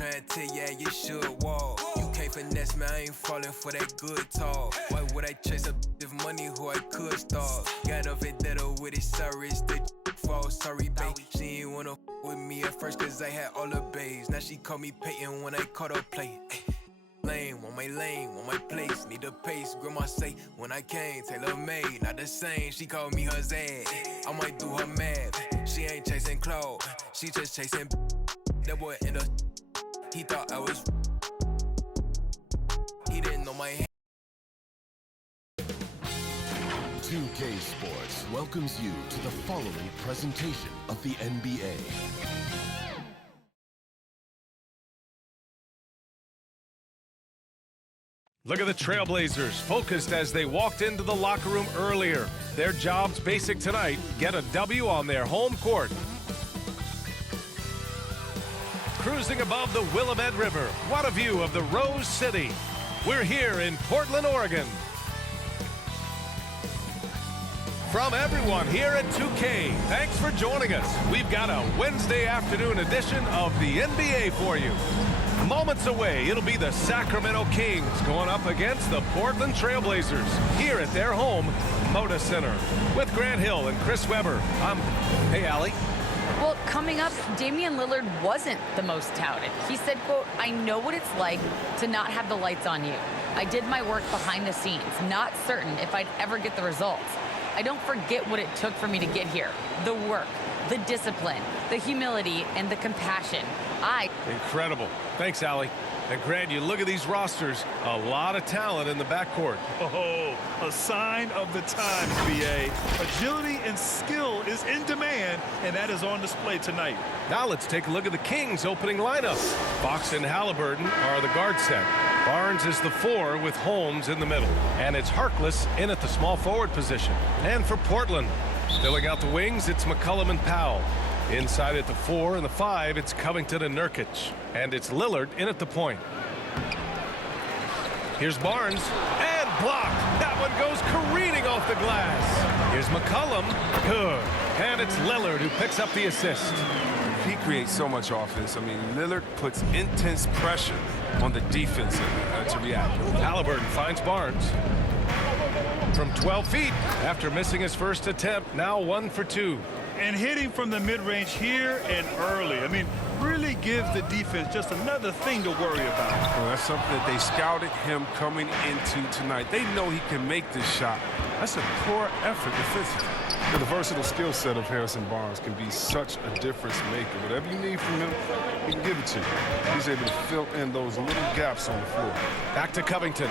trying to tell ya you should walk. You can't finesse me, I ain't falling for that good talk. Why would I chase a if money who I could start? Got a vendetta with it, sorry, it's the fall. Sorry, babe, she ain't wanna with me at first cause I had all the babes. Now she call me Peyton when I caught her play. Lane, want my place, need a pace. Grandma say, when I came, tailor made, not the same. She called me her Zad, I might do her mad. She ain't chasing clothes, she just chasing. That boy in the, he thought I was, he didn't know my hand. 2K Sports welcomes you to the following presentation of the NBA. Look at the Trailblazers, focused as they walked into the locker room earlier. Their job's basic tonight, get a W on their home court. Cruising above the Willamette River, what a view of the Rose City. We're here in Portland, Oregon. From everyone here at 2K, thanks for joining us. We've got a Wednesday afternoon edition of the NBA for you. Moments away, it'll be the Sacramento Kings going up against the Portland Trailblazers here at their home, Moda Center. With Grant Hill and Chris Webber, hey, Allie. Well, coming up, Damian Lillard wasn't the most touted. He said, quote, I know what it's like to not have the lights on you. I did my work behind the scenes, not certain if I'd ever get the results. I don't forget what it took for me to get here. The work, the discipline, the humility, and the compassion. Incredible. Thanks, Allie. And Grant, you look at these rosters, a lot of talent in the backcourt. Oh, a sign of the times, BA. Agility and skill is in demand, and that is on display tonight. Now let's take a look at the Kings' opening lineup. Fox and Halliburton are the guard set. Barnes is the 4 with Holmes in the middle. And it's Harkless in at the small forward position. And for Portland, filling out the wings, it's McCollum and Powell. Inside at the 4 and the 5, it's Covington and Nurkic. And it's Lillard in at the point. Here's Barnes, and blocked. That one goes careening off the glass. Here's McCollum, good. And it's Lillard who picks up the assist. He creates so much offense. I mean, Lillard puts intense pressure on the defense to react. Halliburton finds Barnes. From 12 feet, after missing his first attempt, now 1 for 2. And hitting from the mid-range here and early. I mean, really gives the defense just another thing to worry about. Well, that's something that they scouted him coming into tonight. They know he can make this shot. That's a poor effort defensively. The versatile skill set of Harrison Barnes can be such a difference maker. Whatever you need from him, he can give it to you. He's able to fill in those little gaps on the floor. Back to Covington.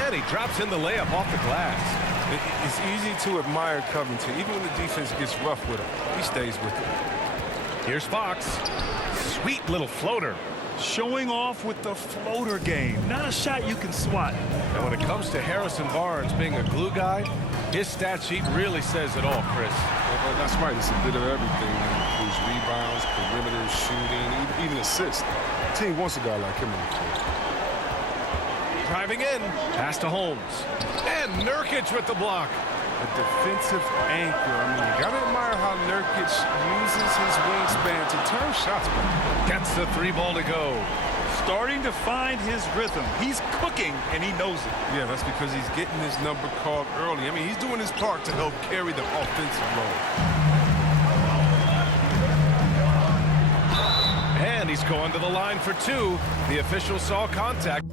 And he drops in the layup off the glass. It's easy to admire Covington. Even when the defense gets rough with him, he stays with it. Here's Fox. Sweet little floater. Showing off with the floater game. Not a shot you can swat. And when it comes to Harrison Barnes being a glue guy, his stat sheet really says it all, Chris. Well, that's right. It's a bit of everything. It includes rebounds, perimeter shooting, even assists. The team wants a guy like him on the court. Driving in, pass to Holmes. And Nurkic with the block. A defensive anchor. I mean, you got to admire how Nurkic uses his wingspan to turn shots back. Gets the 3 ball to go. Starting to find his rhythm. He's cooking, and he knows it. Yeah, that's because he's getting his number called early. I mean, he's doing his part to help carry the offensive load. And he's going to the line for 2. The official saw contact.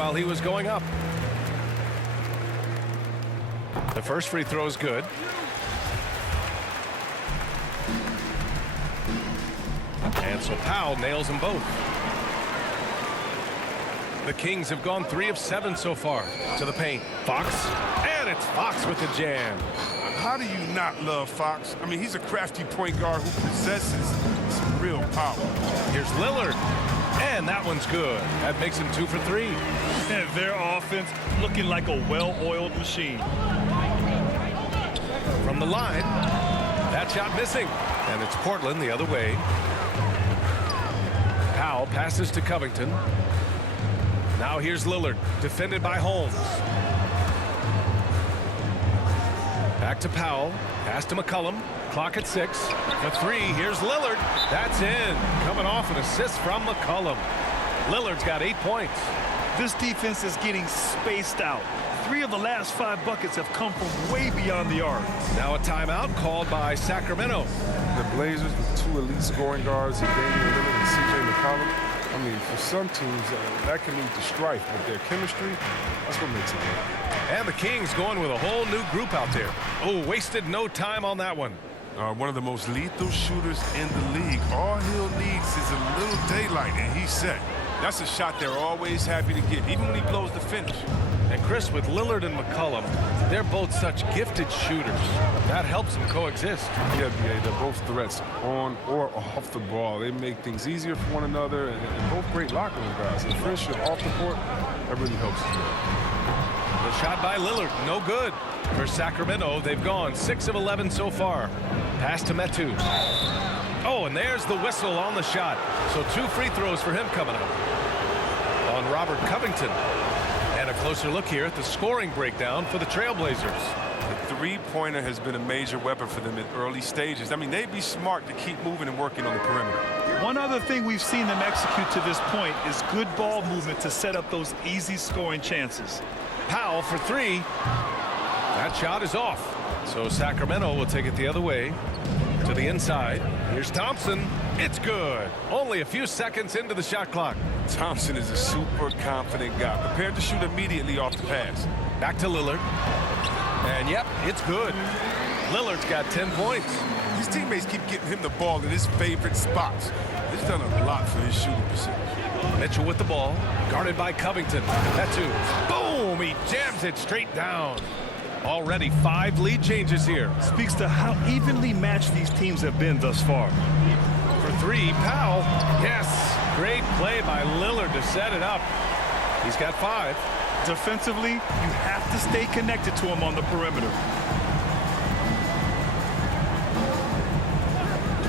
while he was going up. The first free throw is good. And so Powell nails them both. The Kings have gone 3 of 7 so far. To the paint. Fox. And it's Fox with the jam. How do you not love Fox? I mean, he's a crafty point guard who possesses some real power. Here's Lillard. And that one's good. That makes him 2 for 3. And their offense looking like a well-oiled machine. From the line. That shot missing. And it's Portland the other way. Powell passes to Covington. Now here's Lillard, defended by Holmes. Back to Powell. Pass to McCollum. Clock at 6. For 3, here's Lillard. That's in. Coming off an assist from McCollum. Lillard's got 8 points. This defense is getting spaced out. 3 of the last 5 buckets have come from way beyond the arc. Now a timeout called by Sacramento. The Blazers with 2 elite scoring guards, Damian Lillard and C.J. McCollum. I mean, for some teams, that can lead to strife, but their chemistry, that's what makes it work. And the Kings going with a whole new group out there. Oh, wasted no time on that one. One of the most lethal shooters in the league. All he'll needs is a little daylight, and he's set. That's a shot they're always happy to get, even when he blows the finish. And Chris, with Lillard and McCollum, they're both such gifted shooters. That helps them coexist. Yeah, they're both threats on or off the ball. They make things easier for one another, and both great locker room guys. And friendship off the court, that really helps as well. The shot by Lillard, no good. For Sacramento, they've gone 6 of 11 so far. Pass to Metu. Oh, and there's the whistle on the shot. So 2 free throws for him coming up. On Robert Covington. And a closer look here at the scoring breakdown for the Trailblazers. The three-pointer has been a major weapon for them in early stages. I mean, they'd be smart to keep moving and working on the perimeter. One other thing we've seen them execute to this point is good ball movement to set up those easy scoring chances. Powell for 3. That shot is off. So Sacramento will take it the other way to the inside. Here's Thompson. It's good. Only a few seconds into the shot clock. Thompson is a super confident guy, prepared to shoot immediately off the pass. Back to Lillard. And yep, it's good. Lillard's got 10 points. His teammates keep getting him the ball in his favorite spots. He's done a lot for his shooting percentage. Mitchell with the ball, guarded by Covington. That too. Boom! He jams it straight down. Already 5 lead changes here. Speaks to how evenly matched these teams have been thus far. For 3, Powell. Yes! Great play by Lillard to set it up. He's got 5. Defensively, you have to stay connected to him on the perimeter.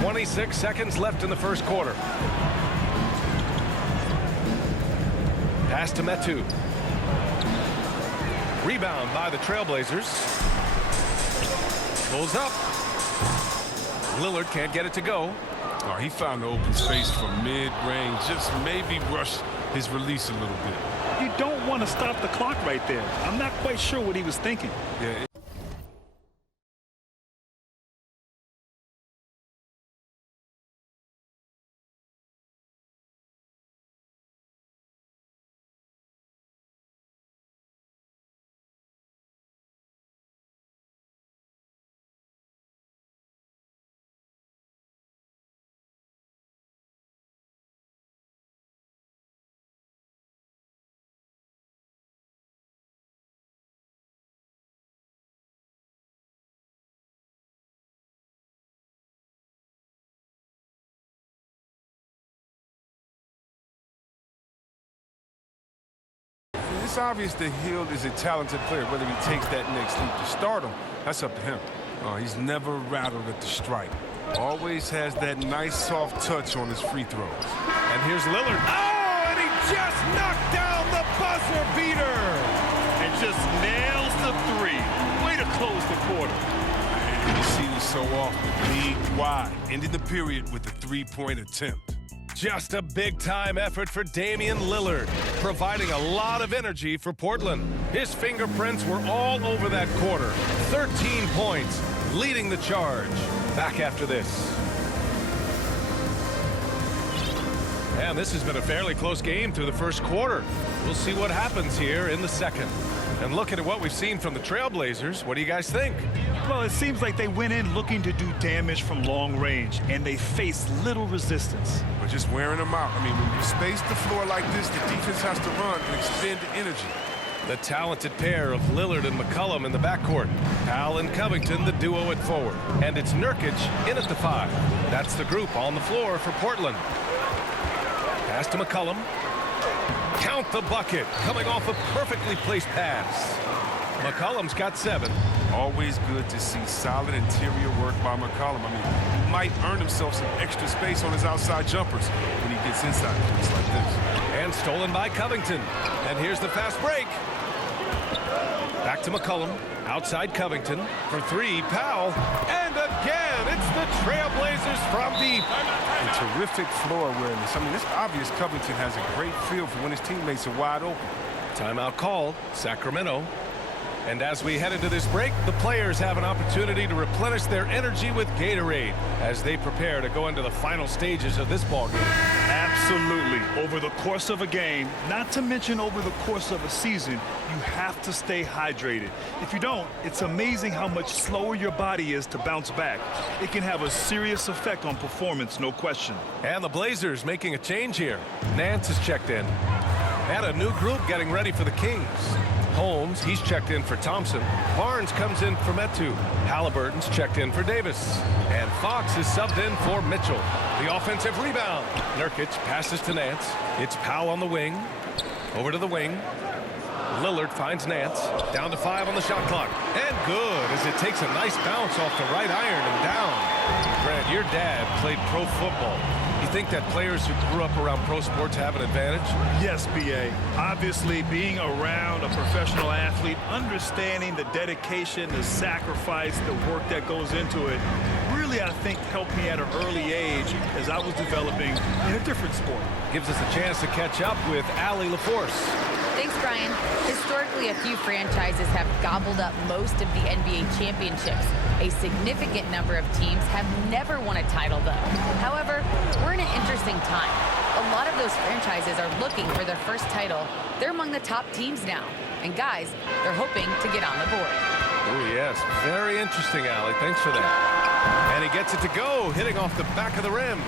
26 seconds left in the first quarter. Pass to Metu. Rebound by the Trailblazers. Pulls up. Lillard can't get it to go. Oh, he found the open space from mid-range. Just maybe rush his release a little bit. You don't want to stop the clock right there. I'm not quite sure what he was thinking. Yeah. It's obvious that Hill is a talented player. Whether he takes that next leap to stardom, that's up to him. He's never rattled at the stripe. Always has that nice soft touch on his free throws. And here's Lillard. Oh, and he just knocked down the buzzer beater. And just nails the 3. Way to close the quarter. And you see this so often. League-wide, ending the period with a 3-point attempt. Just a big-time effort for Damian Lillard, providing a lot of energy for Portland. His fingerprints were all over that quarter. 13 points, leading the charge. Back after this. And this has been a fairly close game through the first quarter. We'll see what happens here in the second. And looking at what we've seen from the Trailblazers, what do you guys think? Well, it seems like they went in looking to do damage from long range, and they faced little resistance. We're just wearing them out. I mean, when you space the floor like this, the defense has to run and expend energy. The talented pair of Lillard and McCollum in the backcourt. Powell and Covington, the duo at forward. And it's Nurkic in at the 5. That's the group on the floor for Portland. Pass to McCollum. Count the bucket, coming off a perfectly placed pass. McCollum's got 7. Always good to see solid interior work by McCollum. I mean, he might earn himself some extra space on his outside jumpers when he gets inside a place like this. And stolen by Covington. And here's the fast break. Back to McCollum. Outside Covington. For 3, Powell. And again, it's the Trailblazers from deep. And terrific floor awareness. I mean, it's obvious Covington has a great feel for when his teammates are wide open. Timeout called, Sacramento. And as we head into this break, the players have an opportunity to replenish their energy with Gatorade as they prepare to go into the final stages of this ballgame. Absolutely. Over the course of a game, not to mention over the course of a season, you have to stay hydrated. If you don't, it's amazing how much slower your body is to bounce back. It can have a serious effect on performance, no question. And the Blazers making a change here. Nance is checked in. And a new group getting ready for the Kings. Holmes, he's checked in for Thompson. Barnes comes in for Metu. Halliburton's checked in for Davis. And Fox is subbed in for Mitchell. The offensive rebound. Nurkic passes to Nance. It's Powell on the wing. Over to the wing. Lillard finds Nance. Down to 5 on the shot clock. And good as it takes a nice bounce off the right iron and down. Grant, your dad played pro football. You think that players who grew up around pro sports have an advantage? Yes, B.A. Obviously, being around a professional athlete, understanding the dedication, the sacrifice, the work that goes into it, really, I think, helped me at an early age as I was developing in a different sport. Gives us a chance to catch up with Allie LaForce. Thanks, Brian. Historically, a few franchises have gobbled up most of the NBA championships. A significant number of teams have never won a title, though. However, we're in an interesting time. A lot of those franchises are looking for their first title. They're among the top teams now. And guys, they're hoping to get on the board. Oh, yes. Very interesting, Allie. Thanks for that. And he gets it to go, hitting off the back of the rim.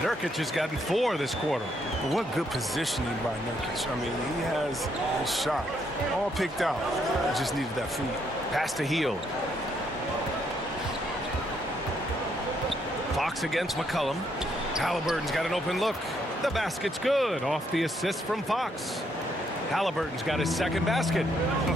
Nurkic has gotten 4 this quarter. But what good positioning by Nurkic. I mean, he has a shot all picked out. He just needed that feed. Pass to Hield. Fox against McCollum. Halliburton's got an open look. The basket's good off the assist from Fox. Halliburton's got his second basket.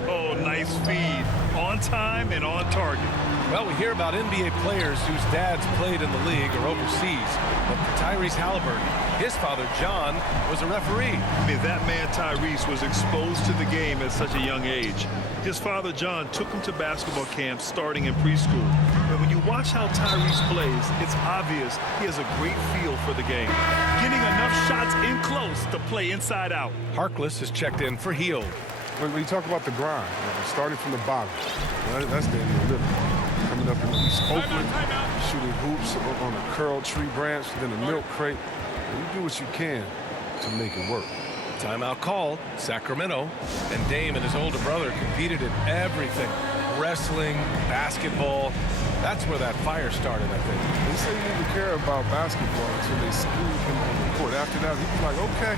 Oh, nice feed. On time and on target. Well, we hear about NBA players whose dads played in the league or overseas. But for Tyrese Halliburton, his father, John, was a referee. I mean, that man, Tyrese, was exposed to the game at such a young age. His father, John, took him to basketball camps starting in preschool. And when you watch how Tyrese plays, it's obvious he has a great feel for the game. Getting enough shots in close to play inside out. Harkless is checked in for Hield. When you talk about the grind, starting from the bottom, that's the end of the living. Coming up in East Oakland, shooting hoops on a curled tree branch, then a milk crate. You do what you can to make it work. Timeout called, Sacramento. And Dame and his older brother competed in everything. Wrestling, basketball. That's where that fire started, I think. They say he didn't care about basketball until they schooled him on the court. After that, he was like, okay.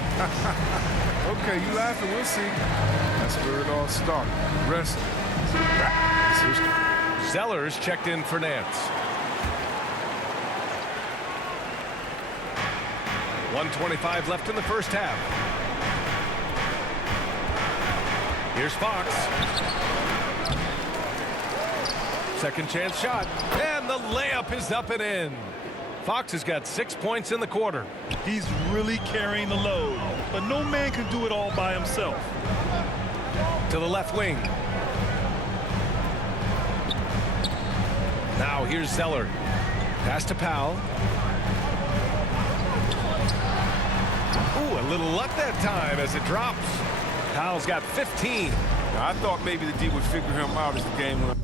Okay, you laughing, we'll see. That's where it all started. Wrestling. It's history. Zellers checked in for Nance. 1:25 left in the first half. Here's Fox. Second chance shot. And the layup is up and in. Fox has got 6 points in the quarter. He's really carrying the load, but no man can do it all by himself. To the left wing. Now here's Zeller. Pass to Powell. Ooh, a little luck that time as it drops. Powell's got 15. Now, I thought maybe the D would figure him out as the game went on.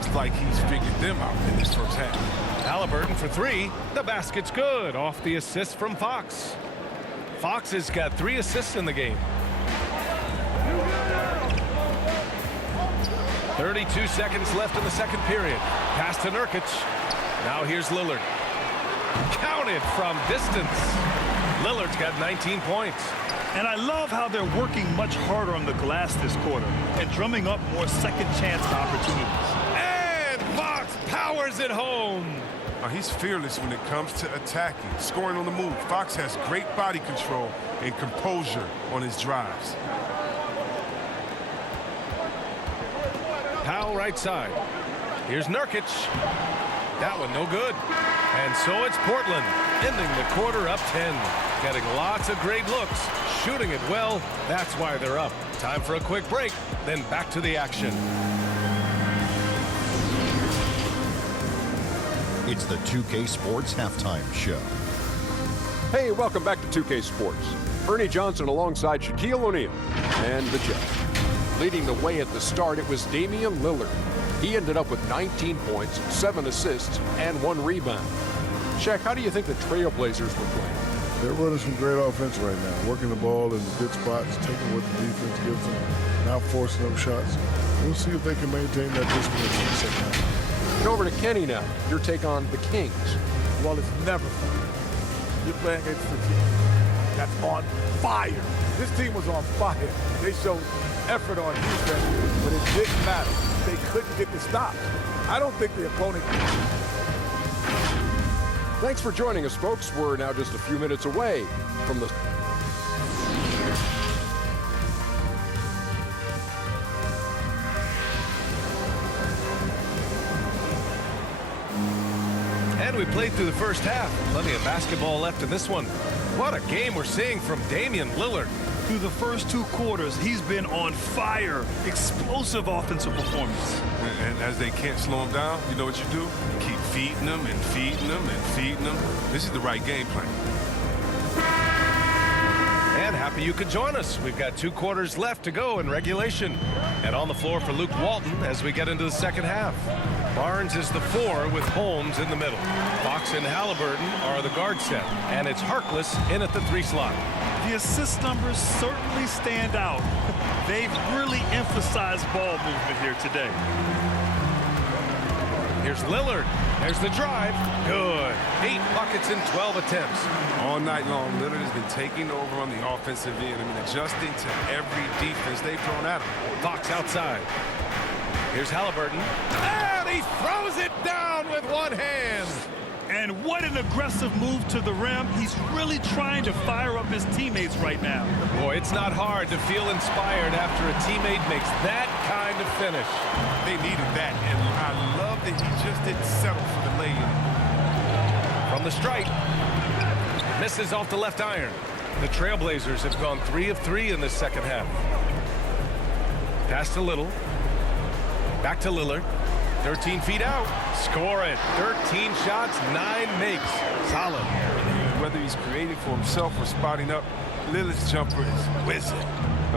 looks like he's figured them out in this first half. Halliburton for three. The basket's good. Off the assist from Fox. Fox has got 3 assists in the game. 32 seconds left in the second period. Pass to Nurkic. Now here's Lillard. Counted from distance. Lillard's got 19 points. And I love how they're working much harder on the glass this quarter and drumming up more second chance opportunities. And Fox powers it home. He's fearless when it comes to attacking, scoring on the move. Fox has great body control and composure on his drives. Powell right side. Here's Nurkic. That one no good. And so it's Portland, ending the quarter up 10. Getting lots of great looks, shooting it well. That's why they're up. Time for a quick break, then back to the action. It's the 2K Sports Halftime Show. Hey, welcome back to 2K Sports. Ernie Johnson alongside Shaquille O'Neal and the Jets. Leading the way at the start, it was Damian Lillard. He ended up with 19 points, 7 assists, and 1 rebound. Shaq, how do you think the Trailblazers were playing? They're running some great offense right now, working the ball in good spots, taking what the defense gives them, not forcing up shots. We'll see if they can maintain that discipline in the second half. And over to Kenny now. Your take on the Kings. Well, it's never fun. You're playing against a team that's on fire. This team was on fire. They showed effort on defense, but it didn't matter. They couldn't get the stops. I don't think the opponent. Thanks for joining us, folks. We're now just a few minutes away from the... And we played through the first half. Plenty of basketball left in this one. What a game we're seeing from Damian Lillard. Through the first 2 quarters, he's been on fire. Explosive offensive performance. And as they can't slow him down, you know what you do? You keep feeding them and feeding them and feeding them. This is the right game plan. And happy you could join us. We've got 2 quarters left to go in regulation. And on the floor for Luke Walton as we get into the second half. Barnes is the 4 with Holmes in the middle. Fox and Halliburton are the guard set. And it's Harkless in at the 3 slot. The assist numbers certainly stand out. They've really emphasized ball movement here today. Here's Lillard. There's the drive. Good. 8 buckets in 12 attempts. All night long, Lillard has been taking over on the offensive end and adjusting to every defense they've thrown at him. Fox outside. Here's Halliburton. And he throws it down with one hand. And what an aggressive move to the rim. He's really trying to fire up his teammates right now. Boy, it's not hard to feel inspired after a teammate makes that kind of finish. They needed that, and I love that he just didn't settle for the lay-in. From the stripe. Misses off the left iron. The Trailblazers have gone 3 of 3 in this second half. Pass to Little. Back to Lillard. 13 feet out. Score it. 13 shots, 9 makes. Solid. Whether he's creating for himself or spotting up, Lillard's jumper is whizzing.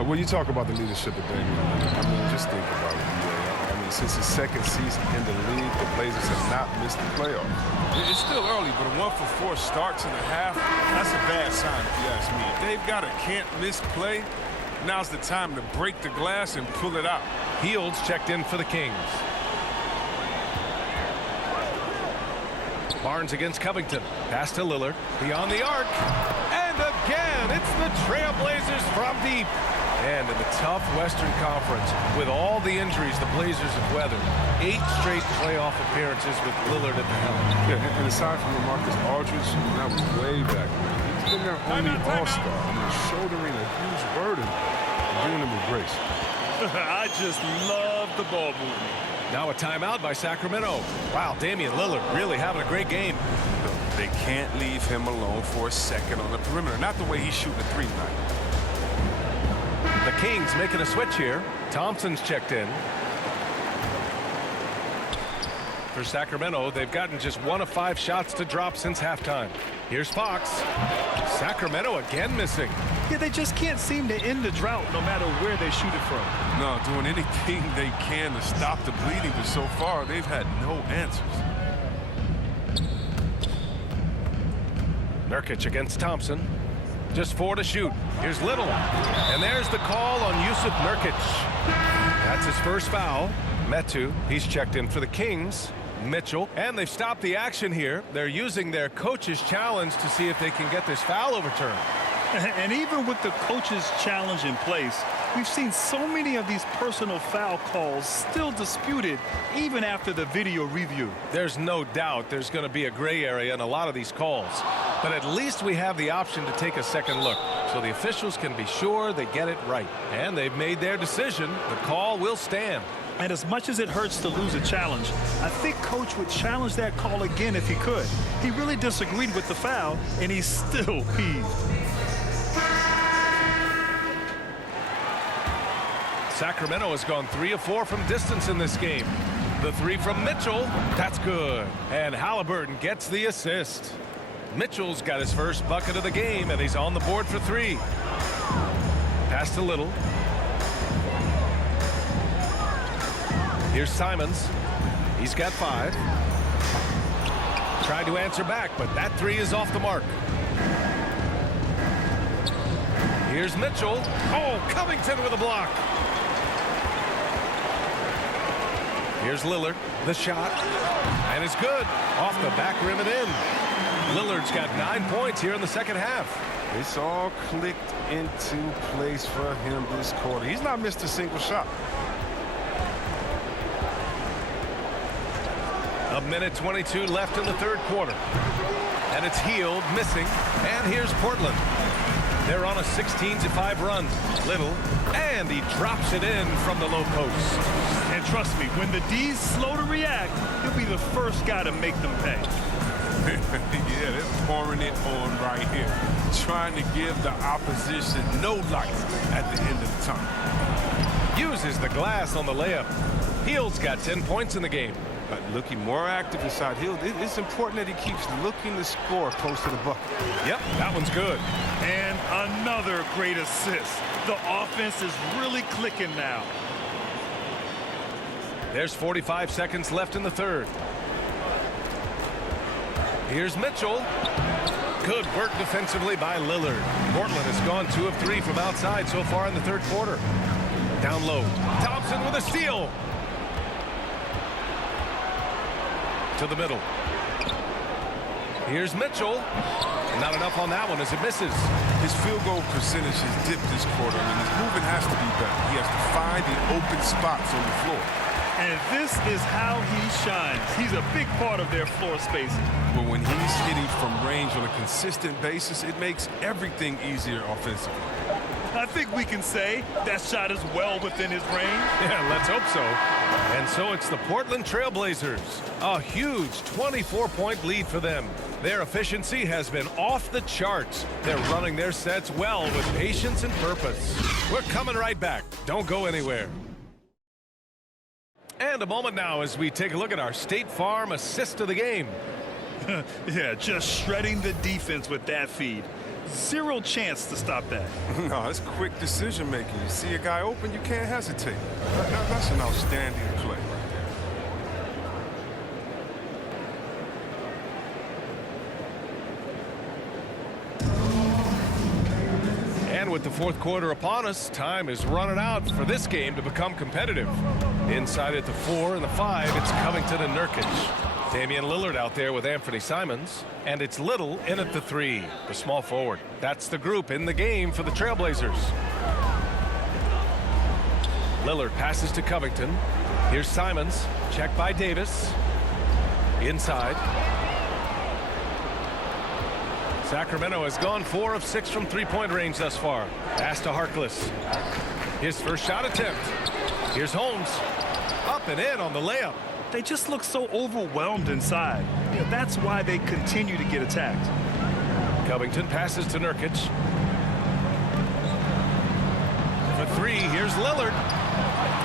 When you talk about the leadership of Damian Lillard, I mean, just think about it. I mean, since his second season in the league, the Blazers have not missed the playoffs. It's still early, but a 1-for-4 starts in a half, that's a bad sign if you ask me. If they've got a can't-miss play, now's the time to break the glass and pull it out. Fields checked in for the Kings. Barnes against Covington. Pass to Lillard. Beyond the arc. And again, it's the Trailblazers from deep. And in the tough Western Conference, with all the injuries the Blazers have weathered, 8 straight playoff appearances with Lillard at the helm. Yeah, and aside from Marcus Aldridge, that was way back when. He's been their only all-star. I mean, shouldering a huge burden and doing it with grace. I just love the ball movement. Now a timeout by Sacramento. Wow, Damian Lillard really having a great game. They can't leave him alone for a second on the perimeter. Not the way he's shooting a 3 tonight. The Kings making a switch here. Thompson's checked in. For Sacramento, they've gotten just 1 of 5 shots to drop since halftime. Here's Fox. Sacramento again missing. Yeah, they just can't seem to end the drought no matter where they shoot it from. No, doing anything they can to stop the bleeding, but so far they've had no answers. Nurkic against Thompson. Just 4 to shoot. Here's Little. And there's the call on Yusuf Nurkic. That's his first foul. Metu, he's checked in for the Kings. Mitchell, and they've stopped the action here. They're using their coach's challenge to see if they can get this foul overturned. And even with the coach's challenge in place, we've seen so many of these personal foul calls still disputed even after the video review. There's no doubt there's going to be a gray area in a lot of these calls. But at least we have the option to take a second look, so the officials can be sure they get it right. And they've made their decision. The call will stand. And as much as it hurts to lose a challenge, I think Coach would challenge that call again if he could. He really disagreed with the foul, and he's still peeved. Sacramento has gone 3 of 4 from distance in this game. The 3 from Mitchell, that's good. And Halliburton gets the assist. Mitchell's got his first bucket of the game, and he's on the board for 3. Pass to Little. Here's Simons. He's got 5. Tried to answer back, but that 3 is off the mark. Here's Mitchell. Oh, Covington with a block. Here's Lillard. The shot. And it's good. Off the back rim and in. Lillard's got 9 points here in the second half. It's all clicked into place for him this quarter. He's not missed a single shot. A minute 22 left in the third quarter. And it's Hield missing. And here's Portland. They're on a 16-5 run. Little. And he drops it in from the low post. And trust me, when the D's slow to react, he'll be the first guy to make them pay. Yeah, they're pouring it on right here. Trying to give the opposition no light at the end of the time. Uses the glass on the layup. Hield's got 10 points in the game. But looking more active inside Hield, it's important that he keeps looking to score close to the bucket. Yep, that one's good. And another great assist. The offense is really clicking now. There's 45 seconds left in the third. Here's Mitchell. Good work defensively by Lillard. Portland has gone 2 of 3 from outside so far in the third quarter. Down low. Thompson with a steal. To the middle. Here's Mitchell. Not enough on that one as it misses. His field goal percentage has dipped this quarter. I mean, his movement has to be better. He has to find the open spots on the floor. And this is how he shines. He's a big part of their floor spacing. But when he's hitting from range on a consistent basis, it makes everything easier offensively. I think we can say that shot is well within his range. Yeah, let's hope so. And so it's the Portland Trailblazers. A huge 24-point lead for them. Their efficiency has been off the charts. They're running their sets well with patience and purpose. We're coming right back. Don't go anywhere. And a moment now as we take a look at our State Farm assist of the game. Yeah, just shredding the defense with that feed. Zero chance to stop that. No, it's quick decision making. You see a guy open, you can't hesitate. That's an outstanding play right there. And with the fourth quarter upon us, time is running out for this game to become competitive. Inside at the 4 and the 5, it's Covington and Nurkic. Damian Lillard out there with Anthony Simons. And it's Little in at the 3, the small forward. That's the group in the game for the Trailblazers. Lillard passes to Covington. Here's Simons. Checked by Davis. Inside. Sacramento has gone 4 of 6 from three-point range thus far. Pass to Harkless. His first shot attempt. Here's Holmes. Up and in on the layup. They just look so overwhelmed inside. You know, that's why they continue to get attacked. Covington passes to Nurkic. For 3, here's Lillard.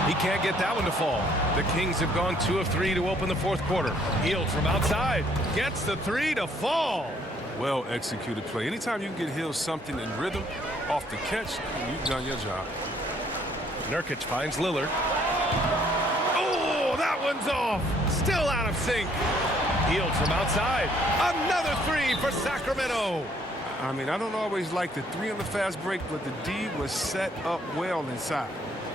He can't get that one to fall. The Kings have gone 2 of 3 to open the fourth quarter. Hield from outside. Gets the 3 to fall. Well-executed play. Anytime you can get Hill something in rhythm off the catch, you've done your job. Nurkic finds Lillard. Oh, that one's off. Still out of sync. Healed from outside. Another three for Sacramento. I mean, I don't always like the three on the fast break, but the D was set up well inside.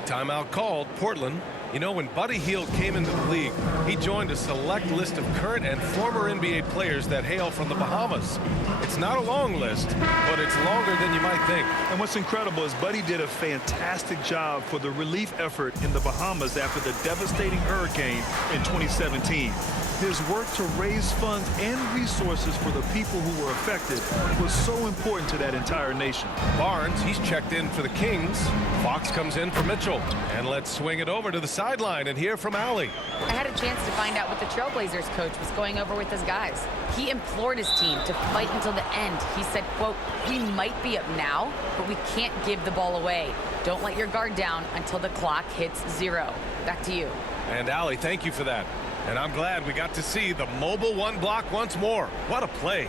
Timeout called. Portland. You know, when Buddy Hield came into the league, he joined a select list of current and former NBA players that hail from the Bahamas. It's not a long list, but it's longer than you might think. And what's incredible is Buddy did a fantastic job for the relief effort in the Bahamas after the devastating hurricane in 2017. His work to raise funds and resources for the people who were affected was so important to that entire nation. Barnes, he's checked in for the Kings. Fox comes in for Mitchell. And let's swing it over to the sideline and hear from Allie. I had a chance to find out what the Trailblazers coach was going over with his guys. He implored his team to fight until the end. He said, quote, "We might be up now, but we can't give the ball away. Don't let your guard down until the clock hits 0. Back to you." And Allie, thank you for that. And I'm glad we got to see the mobile one block once more. What a play.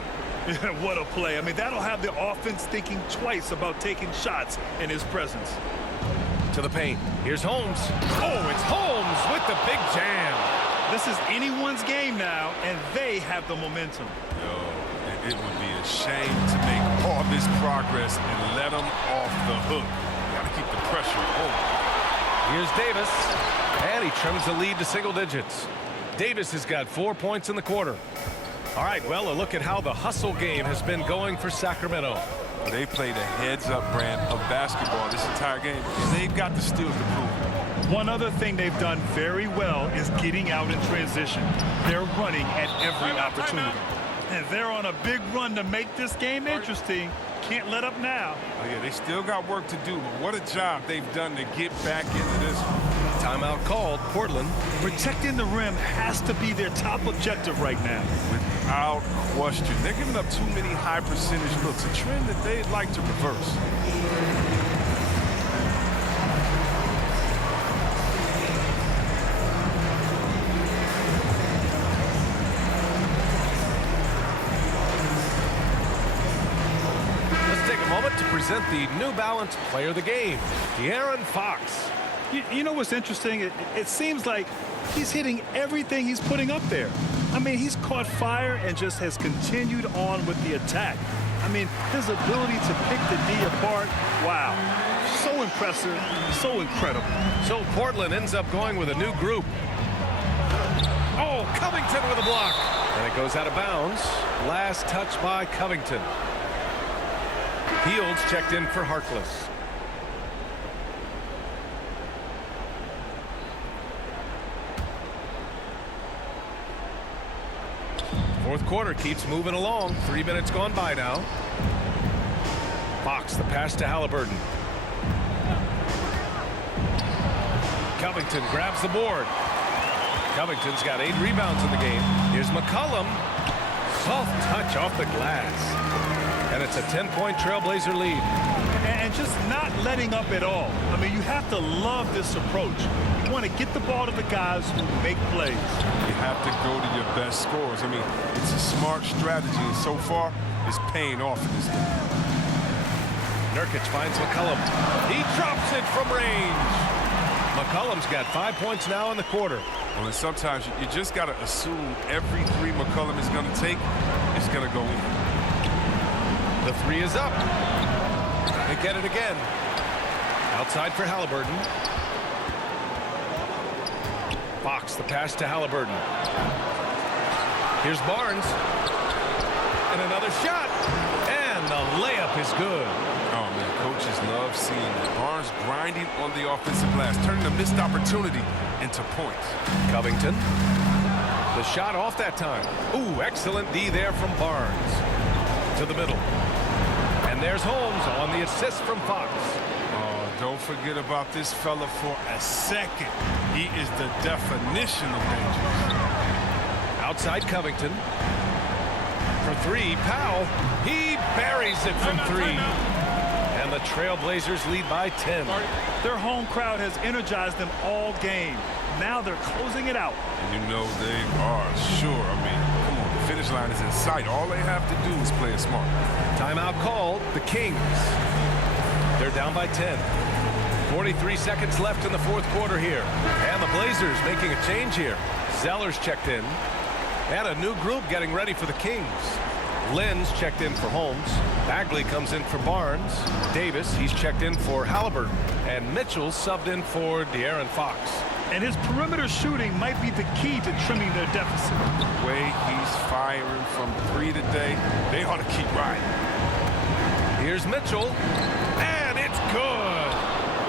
What a play. I mean, that'll have the offense thinking twice about taking shots in his presence. To the paint. Here's Holmes. Oh, it's Holmes with the big jam. This is anyone's game now, and they have the momentum. Yo, it would be a shame to make all this progress and let them off the hook. Got to keep the pressure on. Here's Davis. And he trims the lead to single digits. Davis has got 4 points in the quarter. All right, well, a look at how the hustle game has been going for Sacramento. They played a heads-up brand of basketball this entire game, and they've got the steals to prove. One other thing they've done very well is getting out in transition. They're running at every opportunity. And they're on a big run to make this game interesting. Can't let up now. Oh, yeah, they still got work to do, but what a job they've done to get back into this. Timeout called. Portland. Protecting the rim has to be their top objective right now. Without question. They're giving up too many high percentage looks, a trend that they'd like to reverse. Let's take a moment to present the New Balance Player of the Game, De'Aaron Fox. You know what's interesting? It seems like he's hitting everything he's putting up there. I mean, he's caught fire and just has continued on with the attack. I mean, his ability to pick the D apart, wow. So impressive, so incredible. So Portland ends up going with a new group. Oh, Covington with a block. And it goes out of bounds. Last touch by Covington. Fields checked in for Harkless. Fourth quarter keeps moving along. 3 minutes gone by now. Fox, the pass to Halliburton. Covington grabs the board. Covington's got 8 rebounds in the game. Here's McCollum. Soft touch off the glass. And it's a 10-point Trailblazer lead. And just not letting up at all. I mean, you have to love this approach. You want to get the ball to the guys who make plays. You have to go to your best scorers. I mean, it's a smart strategy, and so far, it's paying off in this game. Nurkic finds McCollum. He drops it from range. McCollum's got 5 points now in the quarter. Well, and sometimes you just got to assume every three McCollum is going to take is going to go in. The three is up. They get it again. Outside for Halliburton. Fox, the pass to Halliburton. Here's Barnes. And another shot. And the layup is good. Oh, man, coaches love seeing that. Barnes grinding on the offensive glass, turning a missed opportunity into points. Covington. The shot off that time. Ooh, excellent D there from Barnes. To the middle. And there's Holmes on the assist from Fox. Oh, don't forget about this fella for a second. He is the definition of dangerous. Outside Covington. For three, Powell. He buries it from three. And the Trailblazers lead by 10. Their home crowd has energized them all game. Now they're closing it out. And you know they are sure. I mean, come on, finish finish line is in sight. All they have to do is play it smart. Timeout called. The Kings. They're down by 10. 43 seconds left in the fourth quarter here. And the Blazers making a change here. Zeller's checked in. And a new group getting ready for the Kings. Lynn's checked in for Holmes. Bagley comes in for Barnes. Davis, he's checked in for Halliburton. And Mitchell's subbed in for De'Aaron Fox. And his perimeter shooting might be the key to trimming their deficit. The way he's firing from three today, they ought to keep riding. Here's Mitchell. And it's good.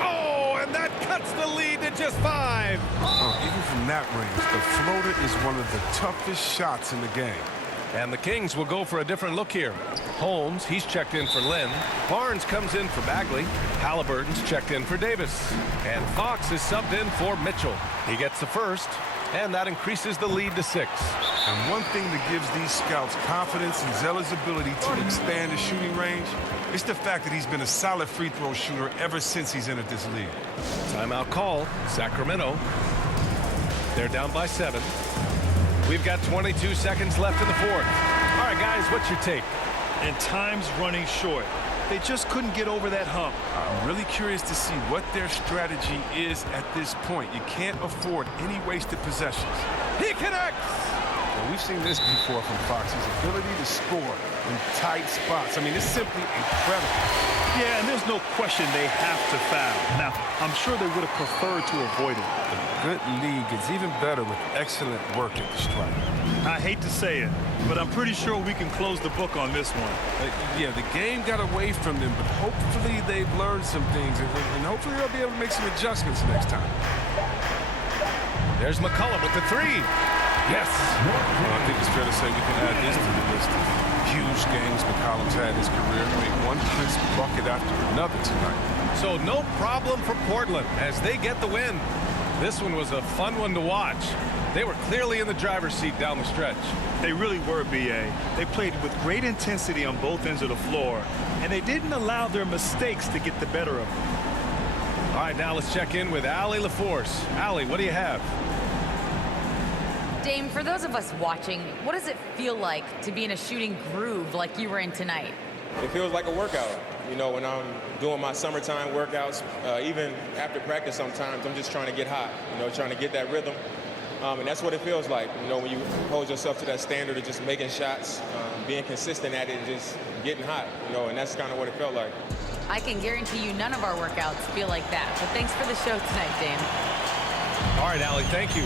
Oh, and that cuts the lead to just 5. Even from that range, the floater is one of the toughest shots in the game. And the Kings will go for a different look here. Holmes, he's checked in for Lynn. Barnes comes in for Bagley. Halliburton's checked in for Davis. And Fox is subbed in for Mitchell. He gets the first, and that increases the lead to 6. And one thing that gives these scouts confidence in Zeller's ability to expand his shooting range is the fact that he's been a solid free throw shooter ever since he's entered this league. Timeout call. Sacramento. They're down by 7. We've got 22 seconds left in the fourth. All right, guys, what's your take? And time's running short. They just couldn't get over that hump. I'm really curious to see what their strategy is at this point. You can't afford any wasted possessions. He connects! Well, we've seen this before from Fox. His ability to score in tight spots. I mean, it's simply incredible. Yeah, and there's no question they have to foul. Now, I'm sure they would have preferred to avoid it. A good league is even better with excellent work at the stripe. I hate to say it, but I'm pretty sure we can close the book on this one. Yeah, the game got away from them, but hopefully they've learned some things, and hopefully they'll be able to make some adjustments next time. There's McCullough with the 3. Yes. Well, I think it's fair to say we can add this to the list of huge games McCollum's had in his career. He made one crisp bucket after another tonight. So no problem for Portland as they get the win. This one was a fun one to watch. They were clearly in the driver's seat down the stretch. They really were, B.A. They played with great intensity on both ends of the floor, and they didn't allow their mistakes to get the better of them. All right, now let's check in with Allie LaForce. Allie, what do you have? Dame, for those of us watching, what does it feel like to be in a shooting groove like you were in tonight? It feels like a workout. You know, when I'm doing my summertime workouts, even after practice sometimes, I'm just trying to get hot, you know, trying to get that rhythm. And that's what it feels like, you know, when you hold yourself to that standard of just making shots, being consistent at it and just getting hot, you know, and that's kind of what it felt like. I can guarantee you none of our workouts feel like that. But thanks for the show tonight, Dame. All right, Allie, thank you.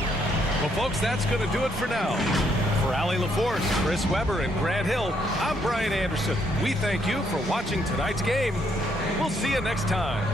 Well, folks, that's going to do it for now. For Allie LaForce, Chris Webber, and Grant Hill, I'm Brian Anderson. We thank you for watching tonight's game. We'll see you next time.